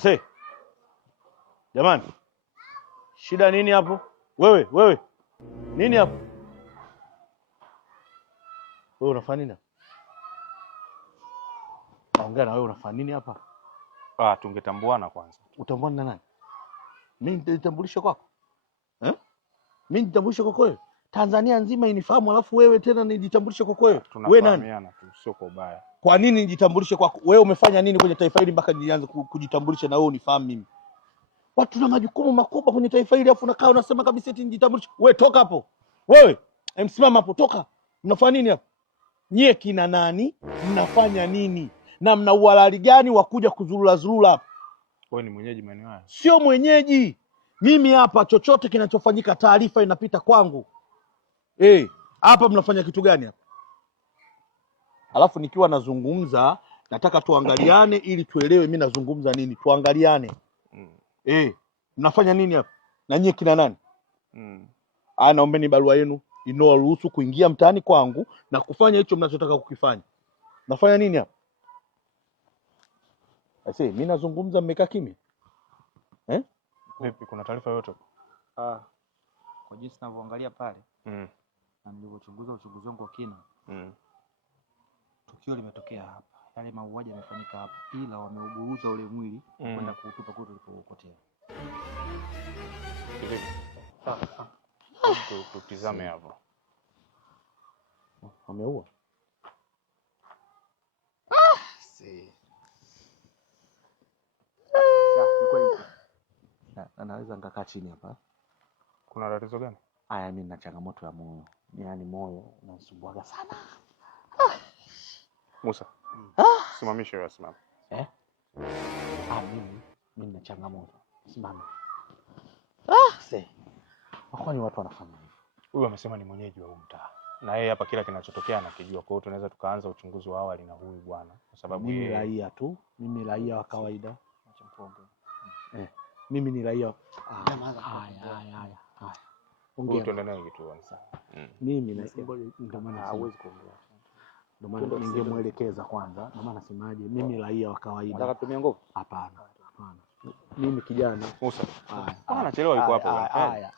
Ase. Jamani. Shida nini hapo? Wewe. Nini hapo? Wewe unafanya nini? Naongea na wewe, unafanya nini hapa? Tungetambuana kwanza. Utambuana na nani? Mimi nitambulisha kwako? Mimi nitambulisha kwako wewe? Tanzania nzima inifahamu, alafu wewe tena nijitambulishe kwako wewe? Wewe nani? Sio kwa ubaya. Kwa nini nijitambulishe kwako? Wewe umefanya nini kwenye taifa hili mpaka nianze kujitambulisha na wewe unifahamu mimi? Watu na majukumu makubwa kwenye taifa hili, alafu unakaa unasema kabisa eti nijitambulishe. Wewe toka hapo. Wewe, msimama hapo, toka. Mnafanya nini hapo? Nyie kina nani? Mnafanya nini? Na mna uhalali gani wa kuja kuzurura hapa? Wewe ni mwenyeji maeneo haya? Sio mwenyeji. Mimi hapa chochote kinachofanyika taarifa inapita kwangu. Hapa mnafanya kitu gani hapa? Alafu nikiwa nazungumza nataka tuangaliane ili tuelewe mimi nazungumza nini. Tuangaliane. Mnafanya nini hapa? Na nyie kina nani? Naombeni barua yenu inayoruhusu kuingia mtaani kwangu na kufanya hicho mnachotaka kukifanya. Nafanya nini hapa? Mimi nazungumza mmekaa kimya. Vipi, kuna taarifa yoyote? Kwa jinsi ninavyoangalia pale na nilivyochunguza uchunguzi wangu wa kina, tukio limetokea hapa. Yale mauaji yamefanyika hapa, ila wameuguruza ule mwili kwenda kuutupa kule ulipopotea. Tutizame hapo. Wameua? Naweza nikakaa chini hapa. Kuna tatizo gani? Mimi nina changamoto ya moyo. Yaani moyo unasumbuaga sana. Musa. Simamisha wewe, simama. Mimi nina changamoto. Simama. Kwani watu wanafanya hivi? Huyu amesema ni mwenyeji wa mtaa. Na yeye hapa kila kinachotokea anakijua. Kwa hiyo tunaweza tukaanza uchunguzi wa awali na huyu bwana, kwa sababu mimi raia tu, mimi raia wa kawaida. Mimi ni raia. Haya. Ongea. Tuende naye kituoni. Mimi ndio maana hawezi kuongea. Ndio maana ningemuelekeza kwanza. Ndio maana nasemaje, mimi raia wa kawaida. Nataka kutumia nguvu? Hapana. Mimi kijana. Musa. Anachelewa yuko hapo. Haya.